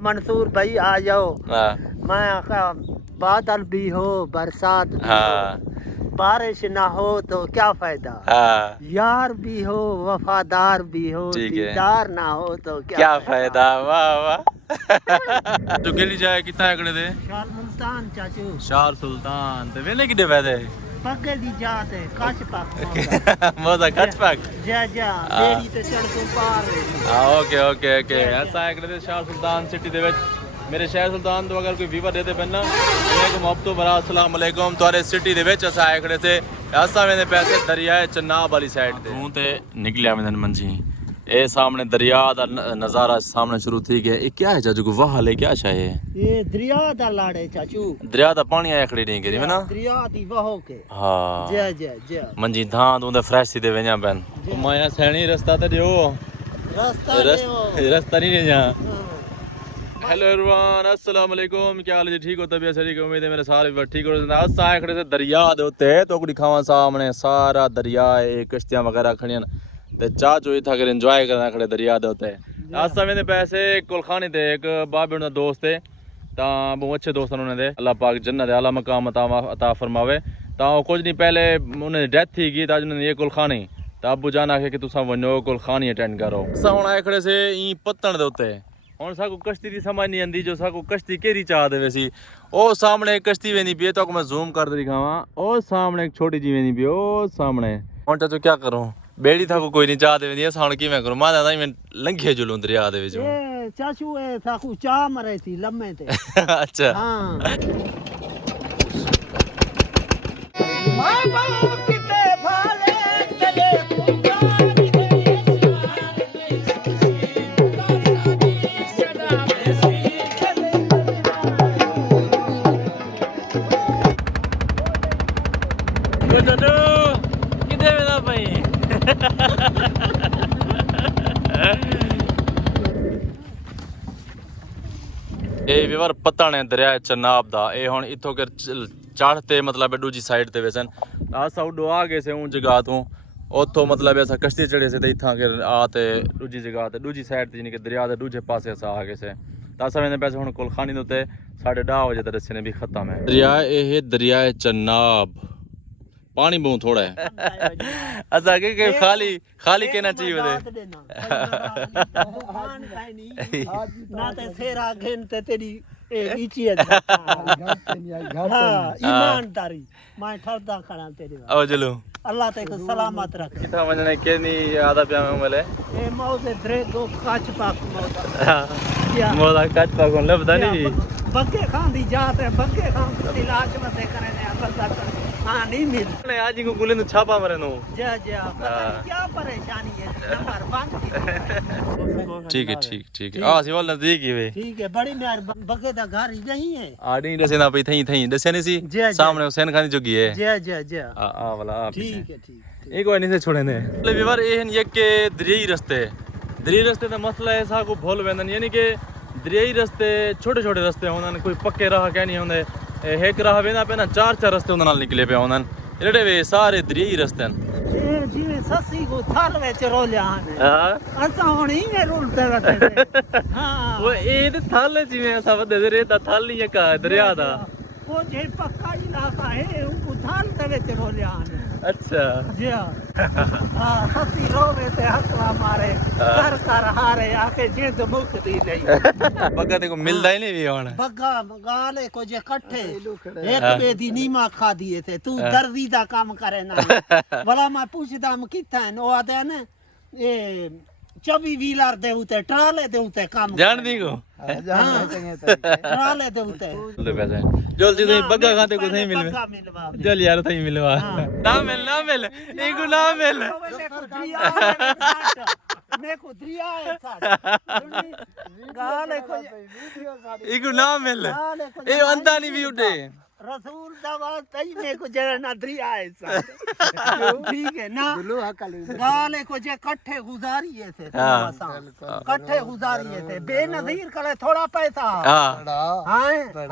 मंसूर भाई आ जाओ। हाँ मैं आका बादल भी हो बरसात भी हाँ हो, बारिश ना हो तो क्या फायदा। हाँ यार भी हो वफादार भी हो, ठीक है। दीदार ना हो तो क्या फायदा। वाह वाह। तो केली जाए कितना एकड़े दे? शाह मुल्तान चाचू शार सुल्तान ते वेले किडे फायदे? पगे दी जात है कच पक मौजा कच पक जा जा बेड़ी ते चढ़ को पार है। हाँ ओके ओके ओके। ऐसा एकड़े दे शार सुल्तान सिटी दे विच मेरे शहर सुल्तान तो अगर कोई वीवर देते पैना वालेकुम अब्दो बरा अस्सलाम वालेकुम तुआरे सिटी दे विच असा एकड़े से असा वेंदे पैसे दरिया चनाब वाली साइड ते तू ते निकलिया वेंदन मंजी ए सामने दरिया दा नजारा सामने शुरू थी गया। ये क्या है चाचू को वाह ले क्या शाय है? ये दरिया दा लाड़े चाचू दरिया दा पानी आया खड़ी नहीं करी मैं ना दरिया दी वहो के हाँ जा जा जा मंजी धां तू ते फ्रेश सी दे वे냐 पैन माया सैनी रास्ता ते जो रास्ता रास्ता नहीं जा। हेलो एवरीवन अस्सलाम वालेकुम क्या हाल है जी ठीक हो तबीयत सही की उम्मीद है मेरे सारे भी ठीक हो अस आए खड़े से दरिया दे उत्ते तो दिखावा सामने सारा दरिया है कश्तियां वगैरह खड़ियां ते चाह चो इथा कर एंजॉय करना खड़े दरिया दे उत्ते अस समय पैसे कुलखानी ते एक बाबे दा दोस्त है ता बहुत अच्छे दोस्त उन्होंने दे अल्लाह पाक जन्नत आला मकाम अता फरमावे ता कुछ नहीं पहले उन्हें डेथ थी गई ता उन्होंने ये कुलखानी ता अबू जान आखे कि तुसा वनो कुलखानी अटेंड करो असा हुण आए खड़े से ई पत्तन दे उत्ते ਹੁਣ ਸਾਕੂ ਕਸ਼ਤੀ ਦੀ ਸਮਝ ਨਹੀਂ ਆਂਦੀ ਜੋ ਸਾਕੂ ਕਸ਼ਤੀ ਕਿਹੜੀ ਚਾਹ ਦੇਵੇ ਸੀ ਉਹ ਸਾਹਮਣੇ ਇੱਕ ਕਸ਼ਤੀ ਵੇਂਦੀ ਪਈ ਤਾਂ ਮੈਂ ਜ਼ੂਮ ਕਰ ਦਿਖਾਵਾਂ ਉਹ ਸਾਹਮਣੇ ਇੱਕ ਛੋਟੀ ਜਿਹੀ ਵੇਂਦੀ ਪਈ ਉਹ ਸਾਹਮਣੇ ਹੁਣ ਚਾਚੂ ਕੀ ਕਰੂੰ ਬੇੜੀ ਥਾਕੂ ਕੋਈ ਨਹੀਂ ਚਾਹ ਦੇਵੇਂਦੀ ਸਾਹਣ ਕਿਵੇਂ ਕਰੂੰ ਮੈਂ ਤਾਂ ਮੈਂ ਲੰਘੇ ਜੁਲੂੰ ਦਰਿਆ ਦੇ ਵਿੱਚ ਇਹ ਚਾਚੂ ਇਹ ਸਾਕੂ ਚਾਹ ਮਰੇ ਸੀ ਲੰਮੇ ਤੇ ਅੱਛਾ ਹਾਂ ਕਿੱਥੇ ਵੇਦਾ ਭਾਈ ਇਹ ਵਿਵਰ ਪਤਾ ਨੇ ਦਰਿਆ ਚਨਾਬ ਦਾ ਇਹ ਹੁਣ ਇੱਥੋਂ ਕਰ ਚੜ੍ਹ ਤੇ ਮਤਲਬ ਦੂਜੀ ਸਾਈਡ ਤੇ ਵੇਸਨ ਆ ਸਾਊਡੋ ਆ ਗਏ ਸੇ ਉਹ ਜਗ੍ਹਾ ਤੋਂ ਉੱਥੋਂ ਮਤਲਬ ਐਸਾ ਕਸ਼ਤੀ ਚੜੇ ਸੇ ਤੇ ਇੱਥਾਂ ਕਰ ਆ ਤੇ ਦੂਜੀ ਜਗ੍ਹਾ ਤੇ ਦੂਜੀ ਸਾਈਡ ਤੇ ਯਾਨੀ ਕਿ ਦਰਿਆ ਦੇ ਦੂਜੇ ਪਾਸੇ ਅਸਾਂ ਆ ਗਏ ਸੇ ਤਾਂ ਸਮੇਂ ਦੇ ਪੈਸੇ ਹੁਣ ਕੁਲਖਾਨੀ ਦੇ ਉੱਤੇ 10:30 ਵਜੇ ਤੱਕ ਦੱਸੇ ਨੇ ਵੀ ਖਤਮ ਹੈ ਦਰਿਆ ਇਹ ਦਰਿਆ चनाब पानी बहुत थोड़ा है ऐसा के खाली कहना चाहिए ना ते सेरा घेन ते तेरी इची है ईमानदारी मैं ठरदा खड़ा तेरे आओ चलो अल्लाह ते को सलामत रखे किथा वजने के नहीं आदा पिया में मिले ए मौजे द्रे गो काच पाक मौजा मौजा काच पाक कोन लबदा नहीं बग्गे खान दी जात है बग्गे खान दी लाज मत करे ने बग्गा हां नहीं मिल ने आज को गुले छापा मरे नो जा जा क्या परेशानी है नंबर बंद ठीक है ठीक है आ सी वाल नजदीक ही वे ठीक है बड़ी मेहर बग्गे दा घर यही है आड़ी दसे ना पई थई दसे नहीं सी सामने हुसैन खानी जोगी है जा आ वाला आ ठीक है एक बार नहीं से छोड़े ने मतलब व्यवहार एहन ये के दरियाई रस्ते दा मसला है सा को भूल वेंदन यानी कि दरियाई रस्ते छोटे रस्ते होंदन कोई पक्के राह कह नहीं होंदे एक राह वेंदा पे ना चार रस्ते उन नाल निकले पे होंदन जेड़े वे सारे दरियाई रस्ते ए जिवे ससी को थाल विच रोलिया ने हां असा हुन ही रोलते वते हां वो ए ते थाल जिवे असा वदे रे दा थाल नहीं का दरिया दा वो जे पक्का इलाका है उनको थाल ते विच रोलिया ने अच्छा जी हां ससी रोवे ते हकला मारे कर हारे आके जे तो मुख दी नहीं बग्गा ते को मिलदा ही नहीं भी हुन बग्गा गाले को जे इकट्ठे एक बे दी नीमा खा दिए थे तू दर्दी दा काम करे ना भला मैं पूछदा हम किथा है ओ आदे ने ए 24 व्हीलर दे उते ट्राले दे उते काम जान दी को ट्राले दे उते ले पैसे जल्दी से बग्गा खाते को नहीं मिलवे चल यार थई मिलवा ना मिल एक ना मिल मैं को दरिया है साड गाले को एक ना मिल ए अंदा नहीं भी उठे रसूल दवा तई में को जरा ना दरिया है साड ठीक है ना गाले को जे इकट्ठे गुजारिए थे इकट्ठे गुजारिए थे बेनजीर करे थोड़ा पैसा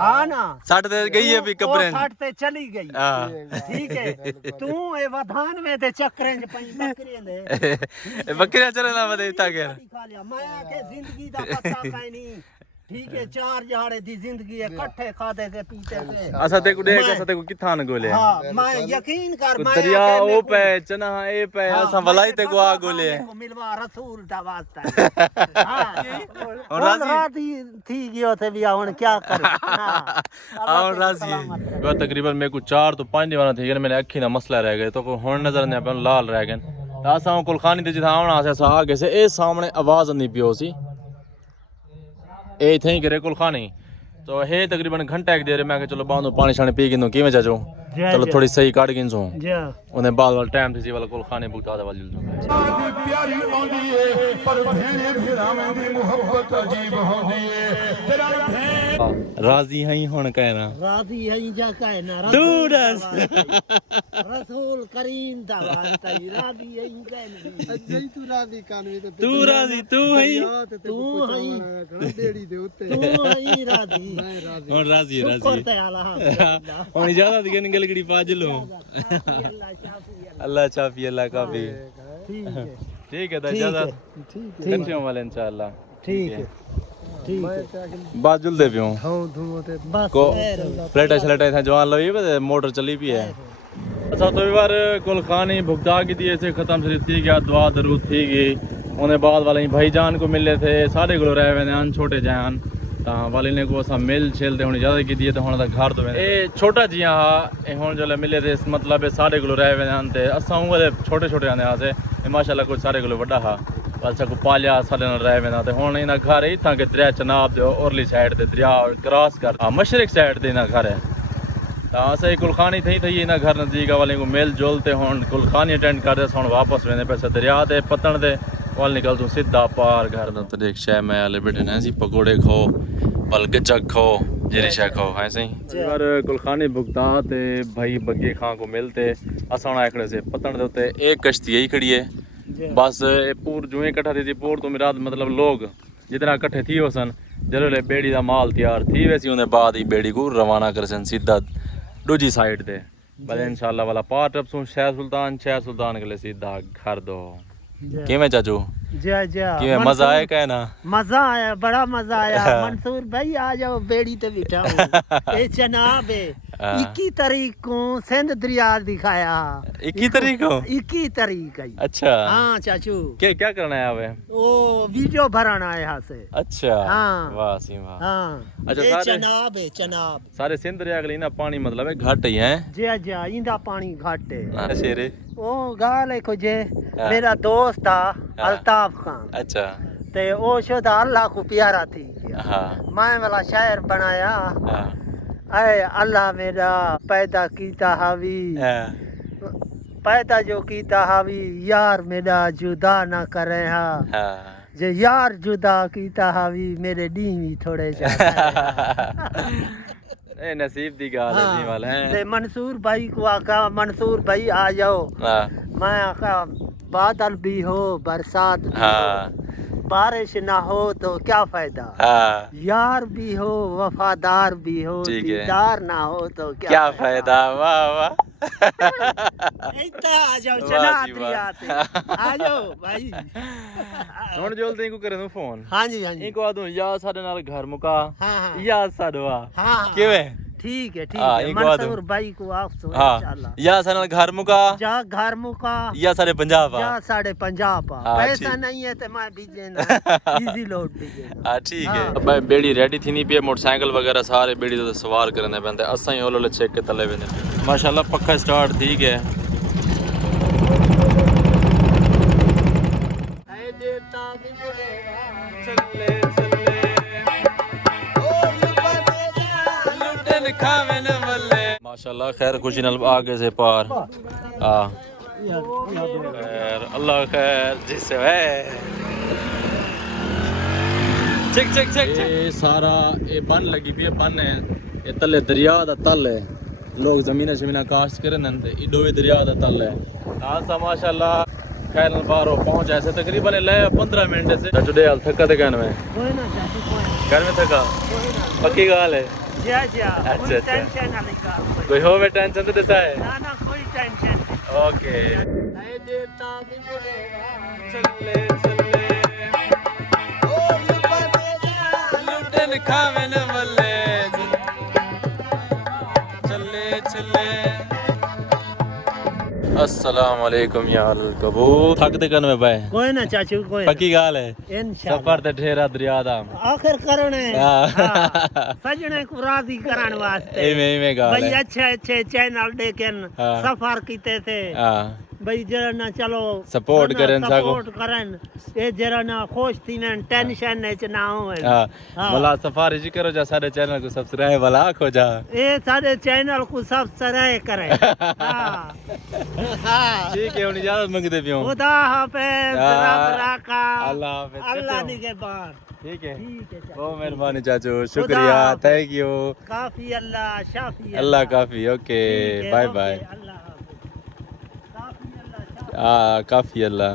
हां ना साठ ते गई है भी कपड़े साठ ते चली गई ठीक है तू ए वधान में ते चक्करें च पई बकरियां दे बकरियां चले ना वदे ता के मैं के जिंदगी दा पता काई नहीं ठीक है 4 जहाड़े दी जिंदगी है इकट्ठे खाते थे पीते थे असा ते को देख असा ते को किथा न गोले हां मैं यकीन कर मैं दरिया ओ पे चना ए पे असा वलाई ते को आ गोले मिलवा रसूल दा वास्ता हां और राजी थी गयो थे भी हुन क्या करे हां और राजी वो तकरीबन मेरे को 4 तो 5 दीवाना थी मेरे अखी ना मसला रह गए तो हुन नजर नहीं पे लाल रह गए असा कुलखानी ते जिथा आना से सा आगे से ए सामने आवाज नहीं पियो सी ए थई करे कुलखानी तो हे तकरीबन घंटा एक देर मैं चलो बांधो पानी शानी पी गिनो किवें चाचो चलो थोड़ी सही काट गिनसो उन्हें बाद वाला टाइम थी वाला कुलखानी बुकता वाली प्यारी होंदी है पर भेणे भिरावें दी मोहब्बत अजीब होंदी है तेरा राजी हई हुन कहना राजी हई जा कहना दूरस रसूल करीम दा वास्ता राजी हई कहना अजय तू राजी कानवे तो तू राजी तू हई तू हई बेड़ी दे उत्ते तू हई राजी हुन राजी राजी करते अल्लाह हुन ज्यादा दिगन गलगड़ी पाज लो अल्लाह चाफी अल्लाह काफी ठीक है तो ज्यादा ठीक है वाले इंशाल्लाह ठीक है बात जुलदे पियो हां धुमो ते बस को प्लेटा छलेटा था जवान लो ये मोटर चली भी है अच्छा तो बार कुलखानी भुगता की दिए से खत्म शरीफ थी गया दुआ दरूद थी गई उन्हें बाद वाले भाईजान को मिले थे सारे को रह वे छोटे जान वाले ने को असा मिल छेलते होने ज्यादा की दिए तो होने तक घर तो ए छोटा जिया हा हुन जले मिले थे इस मतलब सारे को रह वे ते असा वाले छोटे छोटे आने आसे माशाल्लाह कुछ सारे को बड़ा हा बस को पालिया सारे नाल रह वे ते हुन इना घर इथा के दरिया चनाब दे ओरली साइड ते दरिया क्रॉस कर मशरक साइड ते इना घर है असा कुलखानी थी इना घर नजदीक वाले को मिल जुलते हुन कुलखानी अटेंड करते हुन वापस वेंदे पैसे दरिया ते पतन दे वाल निकल तू सीधा पार घर तो देख शह में आले बैठे ना जी पकोड़े खो पल गचक खो जेरी शह खो है सही बार कुलखानी भुगता ते भाई बग्गे खां को मिलते असाना एकड़े से पतन दे उते एक कश्ती यही खड़ी है बस पूर जुए इकट्ठा थी पूर तो मेरा मतलब लोग जितना इकट्ठे थी हो सन जरूर बेड़ी दा माल तैयार थी वैसी उन्हें बाद ही बेड़ी को रवाना कर सन सीधा दूजी साइड ते बस इंशाल्लाह वाला पार्ट अब शहर सुल्तान के लिए सीधा घर दो किवें चाचू जय किवें मजा आया क्या ना मजा आया बड़ा मजा आया मंसूर भाई आ जाओ बेड़ी ते बिठा ए जनाब 21 तारीख को सिंध दरिया दिखाया 21 तारीख को 21 तारीख है अच्छा हाँ चाचू क्या करना है आवे ओ वीडियो भराना है यहाँ से अच्छा हाँ वाह सी वाह हाँ अच्छा जनाब सारे सिंध दरिया के लिए ना पानी मतलब है घट ही है जी इंदा पानी घट है शेरे ओ गाल है कुछ मेरा दोस्त था अल्ताफ खान अच्छा ते ओ शुदा अल्लाह को प्यारा थी हाँ मैं वाला शायर बनाया हाँ ऐ अल्लाह मेरा पैदा कीता हावी पैदा जो कीता हावी यार मेरा जुदा ना करे हा जे यार जुदा कीता हावी मेरे डीवी थोड़े ज्यादा ए नसीब दी गाल है जी वाला है ते मंसूर भाई को आका मंसूर भाई आ जाओ मैं आका बादल भी हो बरसात भी हो बारिश ना हो तो क्या फायदा यार भी हो वफादार भी हो दीदार ना हो तो क्या फायदा वाह वाह इतना आ जाओ चला आ जाओ भाई हुन जोलते को करे फोन हां जी इनको आ दूं या साडे नाल घर मुका हां या साडवा हां किवें ठीक है मंसूर भाई को आप सो इंशाल्लाह या साडे घर मुका जा घर मुका या साडे पंजाब या साडे पंजाब पैसा नहीं है ते मैं भेजे ना इजी लोड भेजे हां ठीक है अब बेड़ी रेडी थी नहीं पे मोटरसाइकिल वगैरह सारे बेड़ी तो सवार करने पैंदे असा ही ओले चेक के तले वेने माशाल्लाह पक्का स्टार्ट ठीक है माशाल्लाह खैर खुशी नाल आगे से पार खैर अल्लाह खैर जिसे है चेक चेक चेक ये सारा ये बन लगी भी है बन है ये तले दरिया दा तल है लोग जमीन काश्त करे न ते इडो दरिया दा तल है सा माशाल्लाह खैर बाहर पहुंच ऐसे तकरीबन ले 15 मिनट से टुडे हाल थका थे कहने में कोई ना चाची घर में थका पक्की गाल है अच्छा अच्छा टेंशन ना लेका कोई हो में टेंशन तो देता है ना कोई टेंशन ओके ऐ देवता भी चले चले ओ सुबह लुटन खावे न बल्ले चले चले। अस्सलाम वालेकुम यार कबूत थक दे कन में भाई कोई ना चाचू कोई ना। पक्की गाल है इंशाल्लाह सफर ते ठेरा दरिया दा आखिर करने हाँ। सजने को राजी करन वास्ते एवें गाल भाई है अच्छे अच्छे चैनल देखें हाँ। सफर कीते थे हां भाई जरा ना चलो Support करन सागो। सपोर्ट करन ये जरा ना खुश थी ना टेंशन ने च ना होवे हां हाँ। मला सिफारिश करो जा सारे चैनल को सब्सक्राइब वाला खो जा ये सारे चैनल को सब्सक्राइब करें हाँ हाँ ठीक है हुन इजाजत मंगदे पियो खुदा हाफिज हाँ। रब राखा अल्लाह हाफिज अल्लाह निगहबान ठीक है ठीक है चाचा। बहुत मेहरबानी चाचू शुक्रिया हाफिज। थैंक यू काफी अल्लाह शाफी अल्लाह काफी ओके ठीक है, बाय ओके, बाय अल्लाह हाफिज काफी अल्लाह शाफी काफी अल्लाह